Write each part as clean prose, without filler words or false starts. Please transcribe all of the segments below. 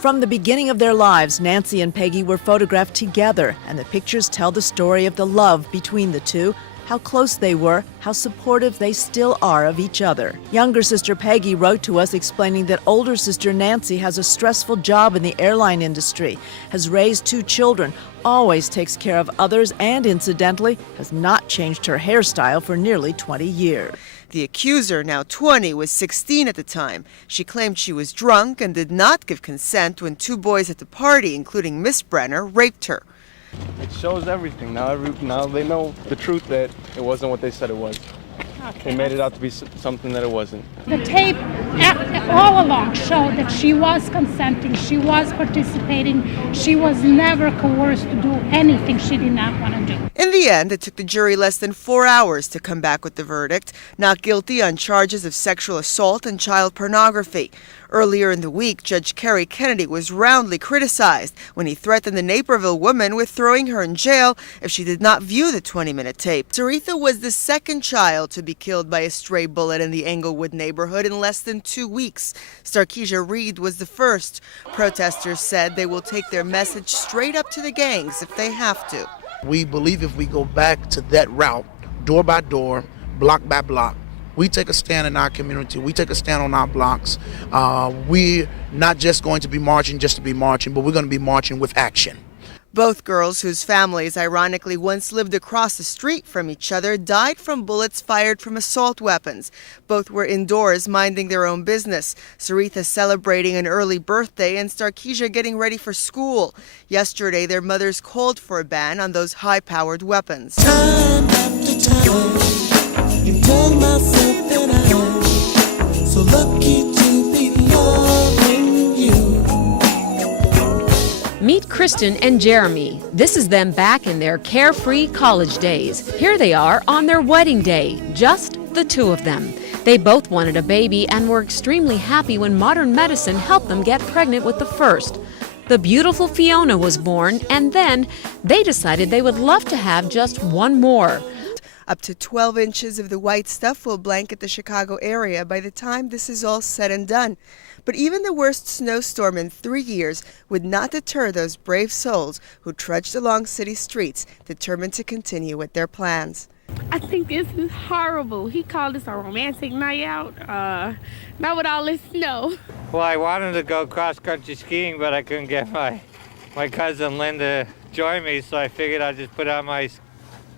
From the beginning of their lives, Nancy and Peggy were photographed together, and the pictures tell the story of the love between the two, how close they were, how supportive they still are of each other. Younger sister Peggy wrote to us explaining that older sister Nancy has a stressful job in the airline industry, has raised 2 children, always takes care of others, and incidentally, has not changed her hairstyle for nearly 20 years. The accuser, now 20, was 16 at the time. She claimed she was drunk and did not give consent when 2 boys at the party, including Miss Brenner, raped her. It shows everything. Now they know the truth, that it wasn't what they said it was. Okay. They made it out to be something that it wasn't. The tape all along showed that she was consenting, she was participating, she was never coerced to do anything she did not want to do. In the end, it took the jury less than 4 hours to come back with the verdict. Not guilty on charges of sexual assault and child pornography. Earlier in the week, Judge Kerry Kennedy was roundly criticized when he threatened the Naperville woman with throwing her in jail if she did not view the 20-minute tape. Taritha was the second child to be killed by a stray bullet in the Englewood neighborhood in less than 2 weeks. Starkesia Reed was the first. Protesters said they will take their message straight up to the gangs if they have to. We believe if we go back to that route, door by door, block by block, we take a stand in our community, we take a stand on our blocks. We're not just going to be marching just to be marching, but we're going to be marching with action. Both girls, whose families ironically once lived across the street from each other, died from bullets fired from assault weapons. Both were indoors minding their own business. Saritha celebrating an early birthday and Starkesia getting ready for school. Yesterday, their mothers called for a ban on those high-powered weapons. Time after time, you tell myself that I'm so lucky to be loving you. Meet Kristen and Jeremy. This is them back in their carefree college days. Here they are on their wedding day, just the 2 of them. They both wanted a baby and were extremely happy when modern medicine helped them get pregnant with the first. The beautiful Fiona was born, and then they decided they would love to have just 1 more. Up to 12 inches of the white stuff will blanket the Chicago area by the time this is all said and done. But even the worst snowstorm in 3 years would not deter those brave souls who trudged along city streets, determined to continue with their plans. I think this is horrible. He called this a romantic night out. Not with all this snow. Well, I wanted to go cross-country skiing, but I couldn't get my cousin Linda to join me, so I figured I'd just put on my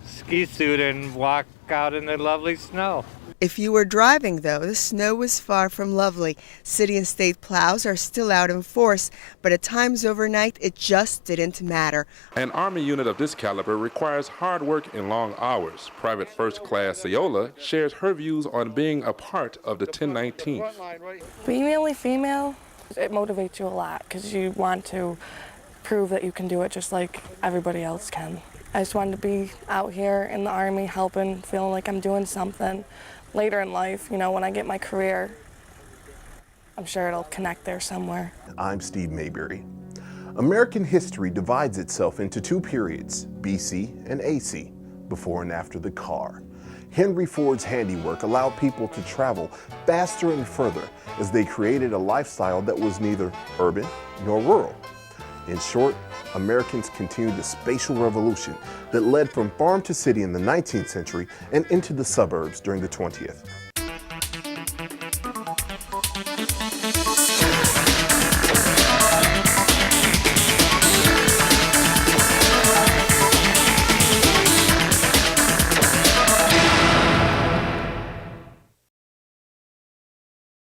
ski suit and walk out in the lovely snow. If you were driving, though, the snow was far from lovely. City and state plows are still out in force, but at times overnight, it just didn't matter. An Army unit of this caliber requires hard work and long hours. Private First Class Sayola shares her views on being a part of the 1019th. Being really female, it motivates you a lot because you want to prove that you can do it just like everybody else can. I just wanted to be out here in the Army helping, feeling like I'm doing something. Later in life, you know, when I get my career, I'm sure it'll connect there somewhere. I'm Steve Mayberry. American history divides itself into 2 periods, BC and AC, before and after the car. Henry Ford's handiwork allowed people to travel faster and further as they created a lifestyle that was neither urban nor rural. In short, Americans continued the spatial revolution that led from farm to city in the 19th century and into the suburbs during the 20th.